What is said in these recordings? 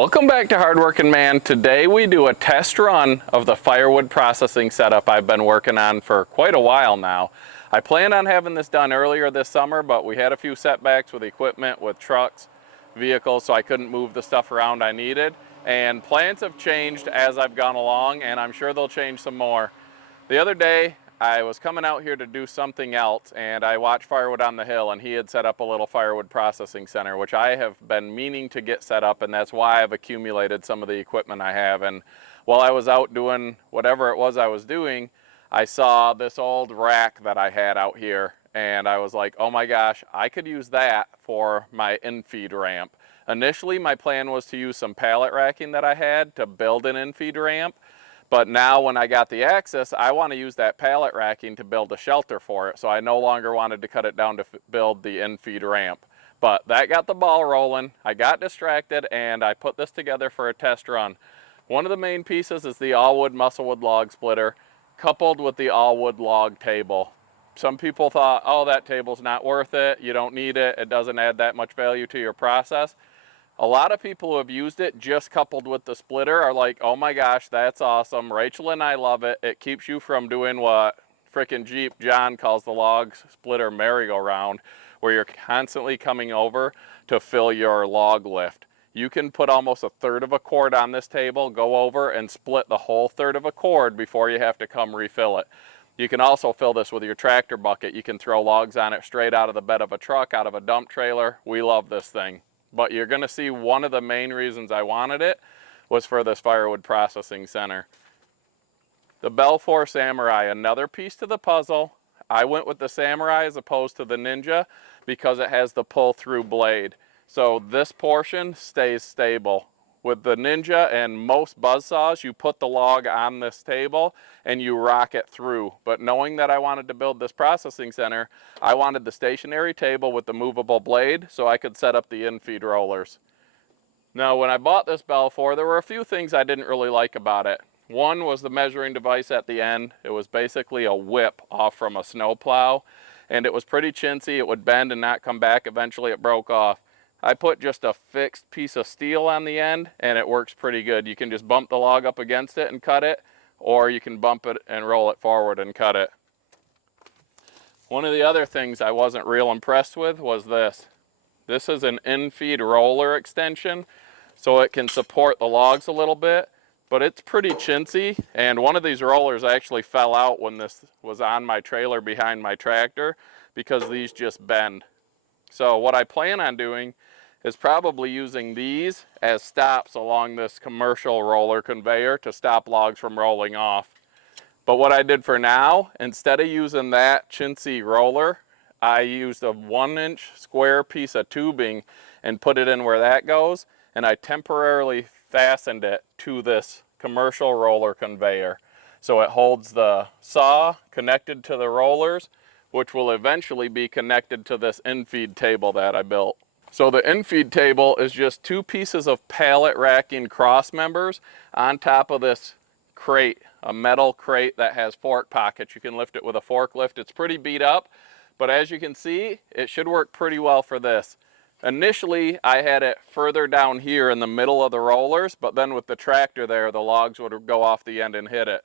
Welcome back to Hardworking Man. Today we do a test run of the firewood processing setup I've been working on for quite a while now. I planned on having this done earlier this summer, but we had a few setbacks with equipment, with trucks, vehicles, so I couldn't move the stuff around I needed. And plans have changed as I've gone along, and I'm sure they'll change some more. The other day, I was coming out here to do something else, and I watched Firewood on the Hill, and he had set up a little firewood processing center, which I have been meaning to get set up, and that's why I've accumulated some of the equipment I have. And while I was out doing whatever it was I was doing, I saw this old rack that I had out here, and I was like, oh my gosh, I could use that for my infeed ramp. Initially, my plan was to use some pallet racking that I had to build an infeed ramp. But now when I got the access, I want to use that pallet racking to build a shelter for it. So I no longer wanted to cut it down to build the infeed ramp. But that got the ball rolling. I got distracted and I put this together for a test run. One of the main pieces is the all-wood musclewood log splitter coupled with the all-wood log table. Some people thought, oh, that table's not worth it. You don't need it. It doesn't add that much value to your process. A lot of people who have used it just coupled with the splitter are like, oh my gosh, that's awesome. Rachel and I love it. It keeps you from doing what frickin' Jeep John calls the log splitter merry-go-round, where you're constantly coming over to fill your log lift. You can put almost a third of a cord on this table, go over and split the whole third of a cord before you have to come refill it. You can also fill this with your tractor bucket. You can throw logs on it straight out of the bed of a truck, out of a dump trailer. We love this thing. But you're going to see one of the main reasons I wanted it was for this firewood processing center. The Belfour Samurai, another piece to the puzzle. I went with the Samurai as opposed to the Ninja because it has the pull-through blade. So this portion stays stable. With the Ninja and most buzzsaws, you put the log on this table and you rock it through. But knowing that I wanted to build this processing center, I wanted the stationary table with the movable blade so I could set up the infeed rollers. Now, when I bought this Belfour, there were a few things I didn't really like about it. One was the measuring device at the end. It was basically a whip off from a snowplow, and it was pretty chintzy. It would bend and not come back. Eventually, it broke off. I put just a fixed piece of steel on the end and it works pretty good. You can just bump the log up against it and cut it, or you can bump it and roll it forward and cut it. One of the other things I wasn't real impressed with was this. This is an infeed roller extension, so it can support the logs a little bit, but it's pretty chintzy, and one of these rollers actually fell out when this was on my trailer behind my tractor because these just bend. So what I plan on doing is probably using these as stops along this commercial roller conveyor to stop logs from rolling off. But what I did for now, instead of using that chintzy roller, I used a 1-inch square piece of tubing and put it in where that goes, and I temporarily fastened it to this commercial roller conveyor. So it holds the saw connected to the rollers, which will eventually be connected to this infeed table that I built. So the infeed table is just 2 pieces of pallet racking cross members on top of this crate, a metal crate that has fork pockets. You can lift it with a forklift. It's pretty beat up, but as you can see, it should work pretty well for this. Initially, I had it further down here in the middle of the rollers, but then with the tractor there, the logs would go off the end and hit it.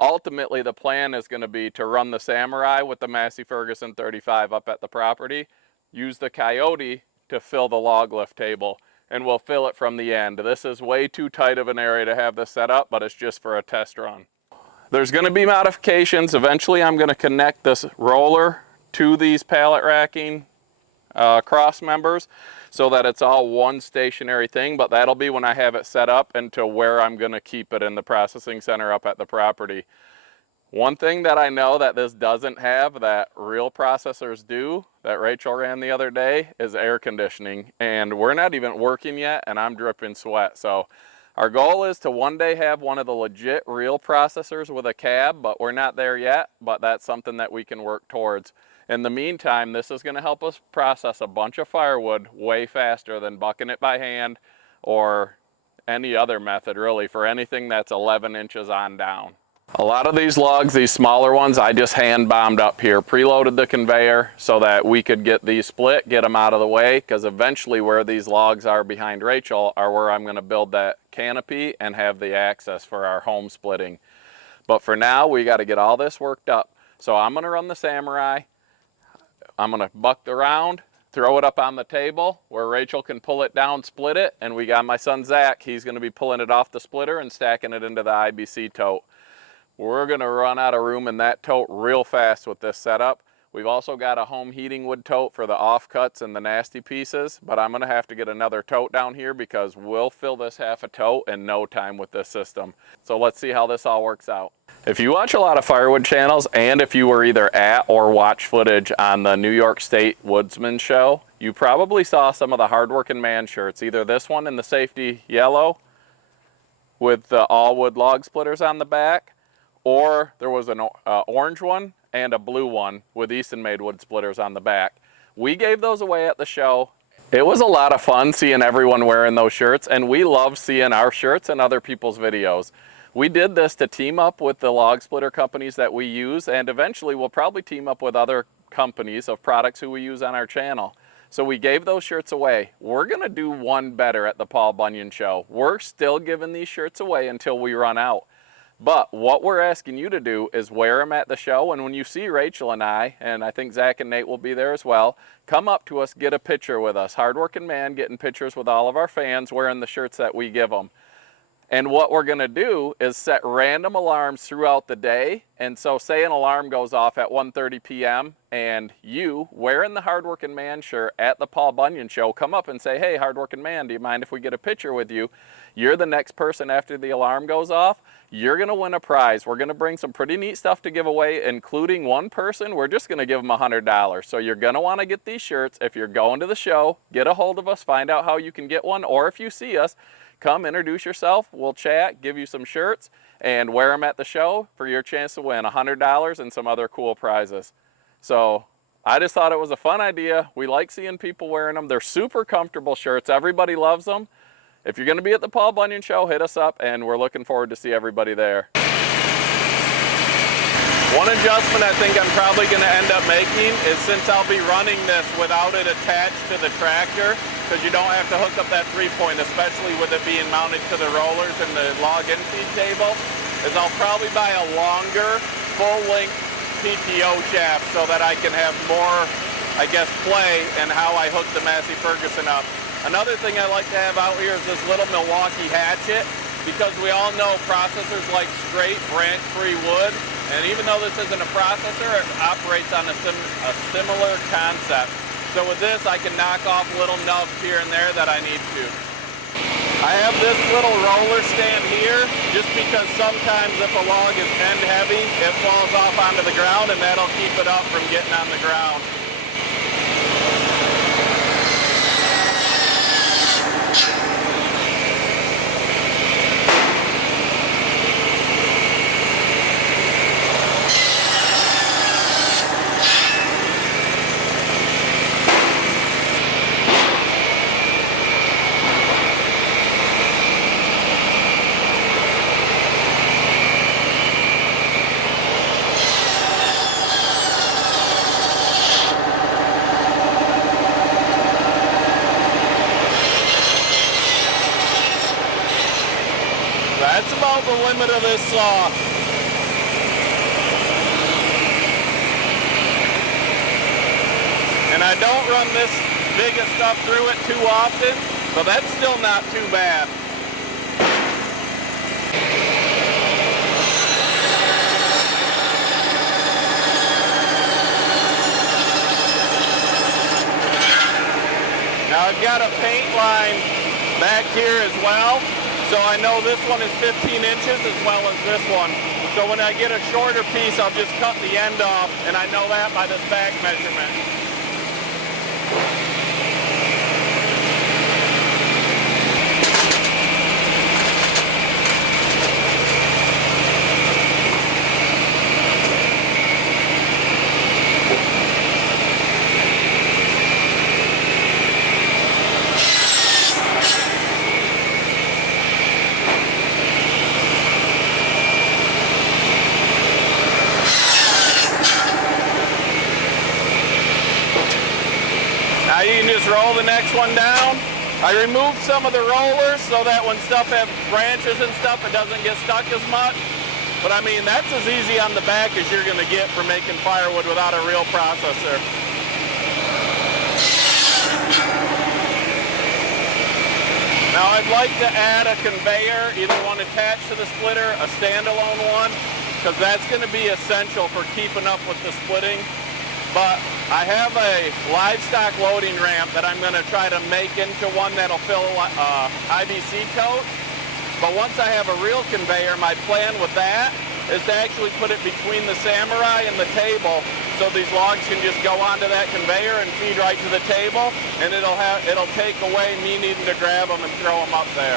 Ultimately, the plan is going to be to run the Samurai with the Massey Ferguson 35 up at the property, use the Coyote to fill the log lift table, and we'll fill it from the end. This is way too tight of an area to have this set up, but it's just for a test run. There's going to be modifications. Eventually, I'm going to connect this roller to these pallet racking cross members so that it's all one stationary thing, but that'll be when I have it set up and to where I'm going to keep it in the processing center up at the property. One thing that I know that this doesn't have that real processors do, that Rachel ran the other day, is air conditioning, and we're not even working yet and I'm dripping sweat. So our goal is to one day have one of the legit real processors with a cab, but we're not there yet, but that's something that we can work towards. In the meantime, this is going to help us process a bunch of firewood way faster than bucking it by hand or any other method really for anything that's 11 inches on down. A lot of these logs, these smaller ones, I just hand bombed up here, preloaded the conveyor so that we could get these split, get them out of the way, because eventually where these logs are behind Rachel are where I'm going to build that canopy and have the access for our home splitting. But for now, we got to get all this worked up. So I'm going to run the Samurai. I'm going to buck the round, throw it up on the table where Rachel can pull it down, split it, and we got my son Zach. He's going to be pulling it off the splitter and stacking it into the IBC tote. We're going to run out of room in that tote real fast with this setup. We've also got a home heating wood tote for the offcuts and the nasty pieces, but I'm going to have to get another tote down here because we'll fill this half a tote in no time with this system. So let's see how this all works out. If you watch a lot of Firewood channels, and if you were either at or watch footage on the New York State Woodsman show, you probably saw some of the hardworking man shirts, either this one in the safety yellow with the all wood log splitters on the back, or there was an orange one and a blue one with Easton made wood splitters on the back. We gave those away at the show. It was a lot of fun seeing everyone wearing those shirts, and we love seeing our shirts in other people's videos. We did this to team up with the log splitter companies that we use, and eventually we'll probably team up with other companies of products who we use on our channel. So we gave those shirts away. We're gonna do one better at the Paul Bunyan show. We're still giving these shirts away until we run out. But what we're asking you to do is wear them at the show, and when you see Rachel and I think Zach and Nate will be there as well, come up to us, get a picture with us. Hardworking man getting pictures with all of our fans wearing the shirts that we give them. And what we're going to do is set random alarms throughout the day. And so say an alarm goes off at 1:30 p.m. and you, wearing the Hardworking Man shirt at the Paul Bunyan show, come up and say, hey, Hardworking Man, do you mind if we get a picture with you? You're the next person after the alarm goes off. You're going to win a prize. We're going to bring some pretty neat stuff to give away, including one person. We're just going to give them $100. So you're going to want to get these shirts. If you're going to the show, get a hold of us, find out how you can get one, or if you see us, come introduce yourself, we'll chat, give you some shirts, and wear them at the show for your chance to win $100 and some other cool prizes. So I just thought it was a fun idea. We like seeing people wearing them. They're super comfortable shirts. Everybody loves them. If you're going to be at the Paul Bunyan show, hit us up, and we're looking forward to see everybody there. One adjustment I think I'm probably going to end up making is, since I'll be running this without it attached to the tractor, because you don't have to hook up that 3-point, especially with it being mounted to the rollers and the log in-feed table, is I'll probably buy a longer, full-length PTO shaft so that I can have more, I guess, play in how I hook the Massey Ferguson up. Another thing I like to have out here is this little Milwaukee hatchet, because we all know processors like straight, branch-free wood, and even though this isn't a processor, it operates on a similar concept. So with this, I can knock off little nubs here and there that I need to. I have this little roller stand here, just because sometimes if a log is end heavy, it falls off onto the ground, and that'll keep it up from getting on the ground. That's about the limit of this saw. And I don't run this big of stuff through it too often, so that's still not too bad. Now I've got a paint line back here as well. So I know this one is 15 inches as well as this one. So when I get a shorter piece, I'll just cut the end off, and I know that by this bag measurement. Let's roll the next one down. I removed some of the rollers so that when stuff has branches and stuff, it doesn't get stuck as much. But I mean, that's as easy on the back as you're going to get for making firewood without a real processor. Now I'd like to add a conveyor, either one attached to the splitter, a standalone one, because that's going to be essential for keeping up with the splitting. But I have a livestock loading ramp that I'm going to try to make into one that'll fill IBC totes. But once I have a real conveyor, my plan with that is to actually put it between the Samurai and the table, so these logs can just go onto that conveyor and feed right to the table, and it'll take away me needing to grab them and throw them up there.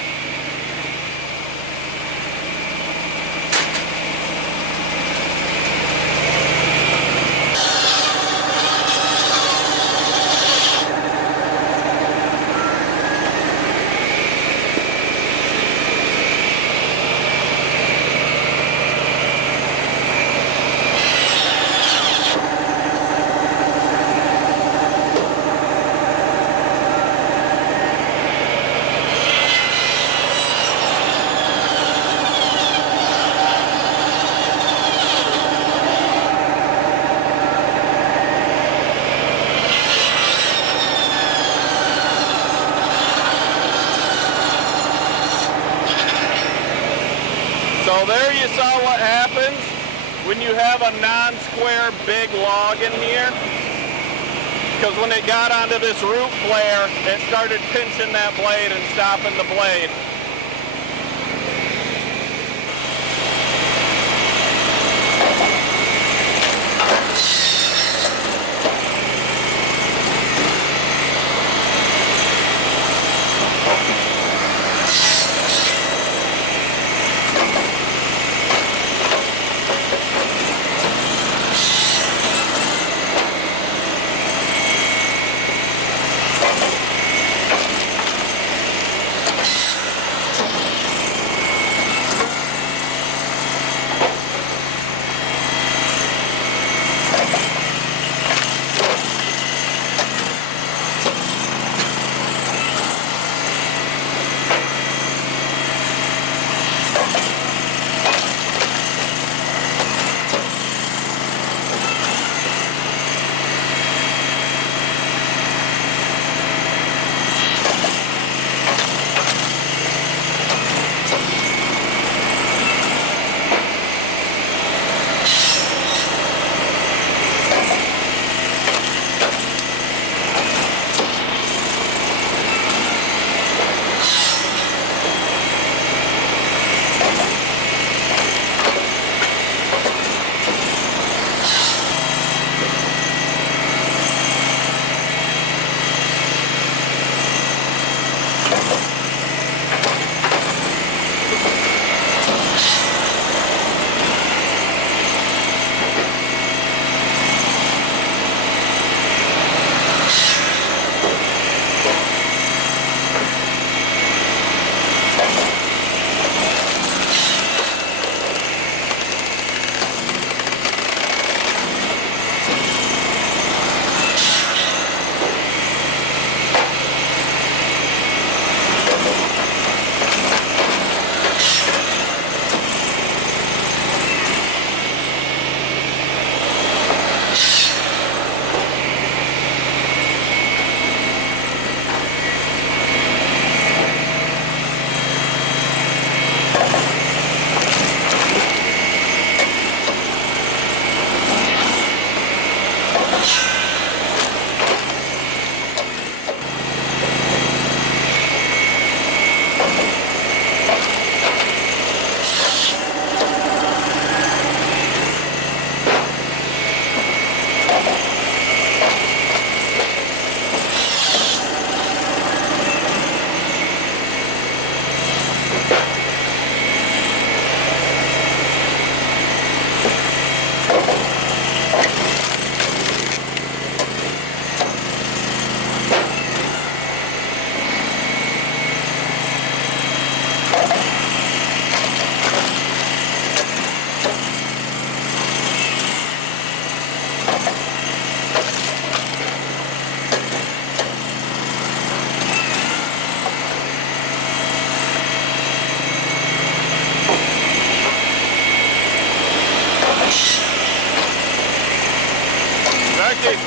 So there you saw what happens when you have a non-square big log in here. Because when it got onto this root flare, it started pinching that blade and stopping the blade. Mikey.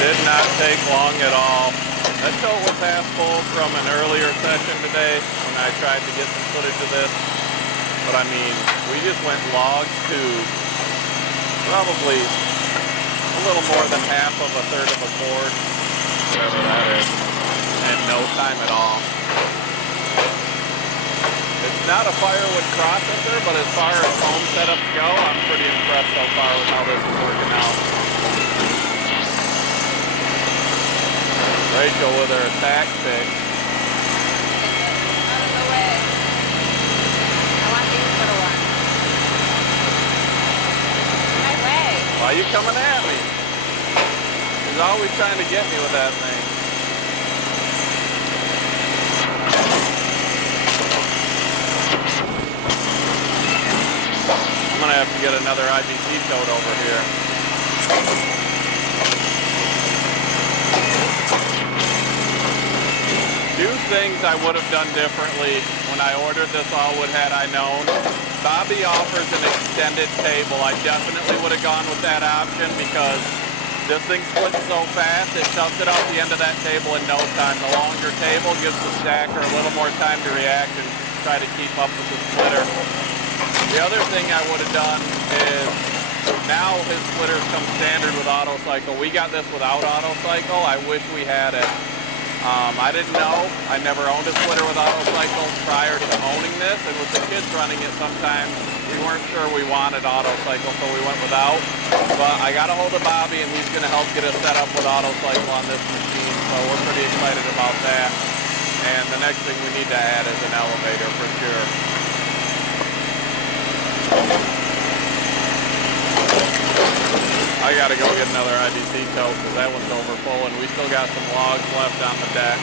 Did not take long at all. That tote was half full from an earlier session today when I tried to get some footage of this. But I mean, we just went logs to probably a little more than half of a third of a cord, whatever that is, in no time at all. It's not a firewood processor, but as far as home setups go, I'm pretty impressed so far with how this is working out. Rachel with her attack pick. Out of the way. I want these little ones. My way. Why are you coming at me? She's always trying to get me with that thing. I'm gonna have to get another IBC tote over here. Two things I would have done differently when I ordered this all wood had I known. Bobby offers an extended table. I definitely would have gone with that option because this thing splits so fast, it shoves it out the end of that table in no time. The longer table gives the stacker a little more time to react and try to keep up with the splitter. The other thing I would have done is, now his splitters come standard with auto cycle. We got this without auto cycle. I wish we had it. I didn't know. I never owned a splitter with auto cycle prior to owning this, and with the kids running it sometimes, we weren't sure we wanted auto cycle, so we went without. But I got a hold of Bobby, and he's going to help get us set up with auto cycle on this machine, so we're pretty excited about that. And the next thing we need to add is an elevator for sure. I gotta go get another IBC tote because that one's over full and we still got some logs left on the deck.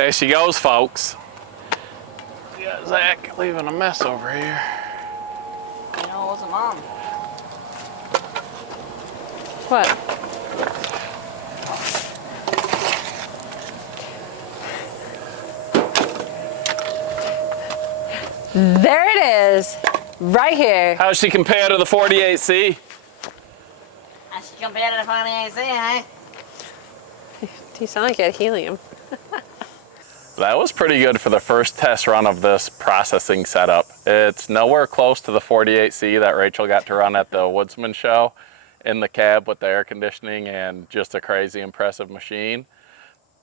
There she goes, folks. Yeah, Zach leaving a mess over here. You know, it wasn't Mom. What? There it is, right here. How's she compare to the 48C? I should compare to the funny AC, eh? You sound like you had helium. That was pretty good for the first test run of this processing setup. It's nowhere close to the 48C that Rachel got to run at the Woodsman show in the cab with the air conditioning and just a crazy impressive machine.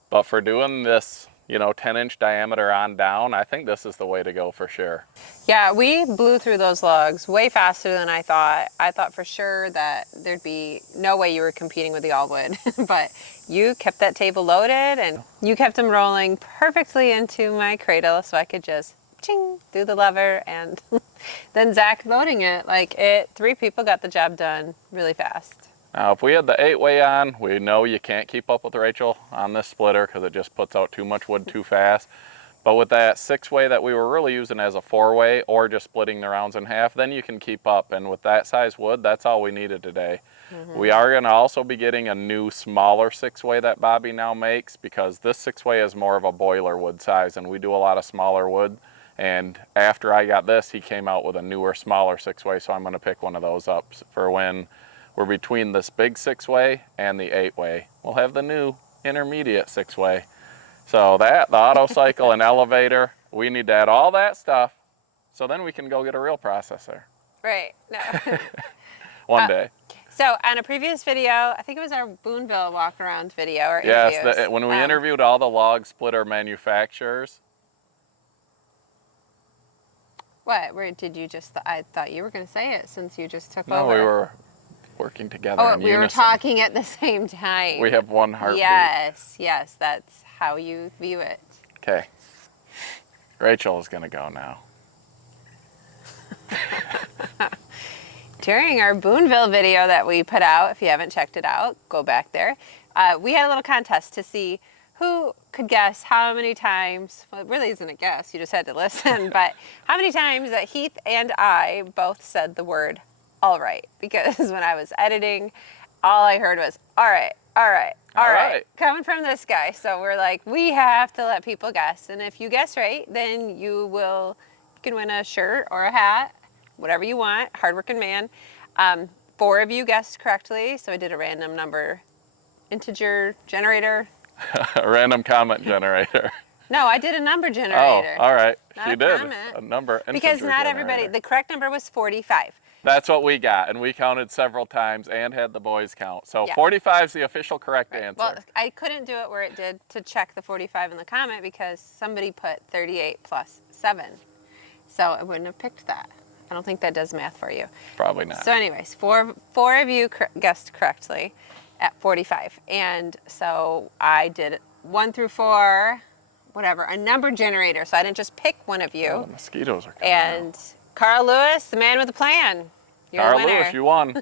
But for doing this, you know, 10-inch diameter on down, I think this is the way to go for sure. Yeah, we blew through those logs way faster than I thought. I thought for sure that there'd be no way you were competing with the all-wood, but you kept that table loaded and you kept them rolling perfectly into my cradle so I could just ching through the lever, and then Zach loading it. Like, 3 people got the job done really fast. Now, if we had the 8-way on, we know you can't keep up with Rachel on this splitter because it just puts out too much wood too fast. But with that 6-way that we were really using as a 4-way or just splitting the rounds in half, then you can keep up. And with that size wood, that's all we needed today. We are going to also be getting a new smaller 6-way that Bobby now makes, because this 6-way is more of a boiler wood size and we do a lot of smaller wood. And after I got this, he came out with a newer, smaller 6-way, so I'm going to pick one of those up for when we're between this big 6-way and the 8-way. We'll have the new intermediate 6-way. So that, the auto cycle and elevator, we need to add all that stuff so then we can go get a real processor. Right, no. One day. So on a previous video, I think it was our Boonville walk around video or interviews. Yes, when we interviewed all the log splitter manufacturers. What, where did you just, I thought you were going to say it since you just took over. No, we were working together in we unison. were talking at the same time. We have one heartbeat. Yes, that's how you view it. Okay. Rachel is going to go now. During our Boonville video that we put out, if you haven't checked it out, go back there. We had a little contest to see who could guess how many times, well, it really isn't a guess, you just had to listen, but how many times that Heath and I both said the word all right. Because when I was editing, all I heard was, all right, all right, all right, coming from this guy. So we're like, we have to let people guess. And if you guess right, then you can win a shirt or a hat, whatever you want, hardworking man. 4 of you guessed correctly. So I did a random number integer generator. A random comment generator. No, I did a number generator. Oh, all right. Not she a did. comment. A number integer Because not generator. everybody, the correct number was 45. That's what we got, and we counted several times and had the boys count. So Yeah. 45 is the official correct answer. Well, I couldn't do it where it did to check the 45 in the comment because somebody put 38 plus 7. So I wouldn't have picked that. I don't think that does math for you. Probably not. So anyways, four of you guessed correctly at 45. And so I did 1 through 4, whatever, a number generator. So I didn't just pick one of you. Oh, the mosquitoes are coming out. And Carl Lewis, the man with the plan. You're Carl the winner. Lewis, you won.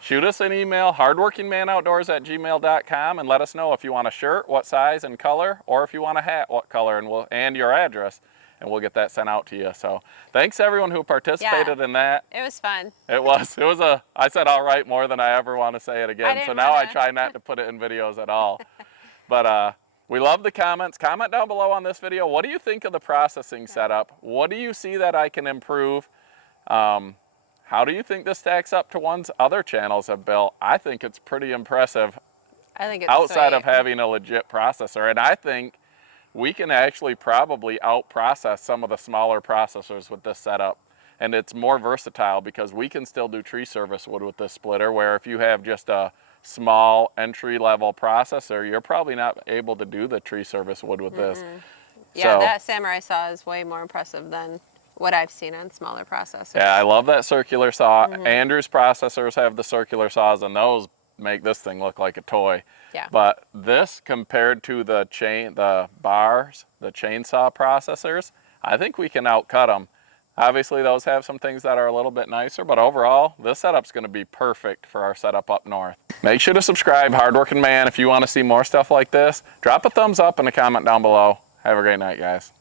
Shoot us an email, hardworkingmanoutdoors@gmail.com, and let us know if you want a shirt, what size and color, or if you want a hat, what color, and your address, and we'll get that sent out to you. So thanks everyone who participated in that. It was fun. I said all right more than I ever want to say it again. So now I try not to put it in videos at all. But we love the comments. Comment down below on this video. What do you think of the processing setup? What do you see that I can improve? How do you think this stacks up to ones other channels have built? I think it's pretty impressive. I think it's outside sweet. of having a legit processor. And I think we can actually probably out-process some of the smaller processors with this setup. And it's more versatile because we can still do tree service wood with this splitter, where if you have just a small entry-level processor, you're probably not able to do the tree service wood with this. Yeah, So, that Samurai saw is way more impressive than what I've seen on smaller processors. yeah, I love that circular saw. Andrew's processors have the circular saws, and those make this thing look like a toy. Yeah. But this, compared to the chainsaw processors, I think we can outcut them. Obviously, those have some things that are a little bit nicer, but overall, this setup's going to be perfect for our setup up north. Make sure to subscribe, hardworking man. If you want to see more stuff like this, drop a thumbs up and a comment down below. Have a great night, guys.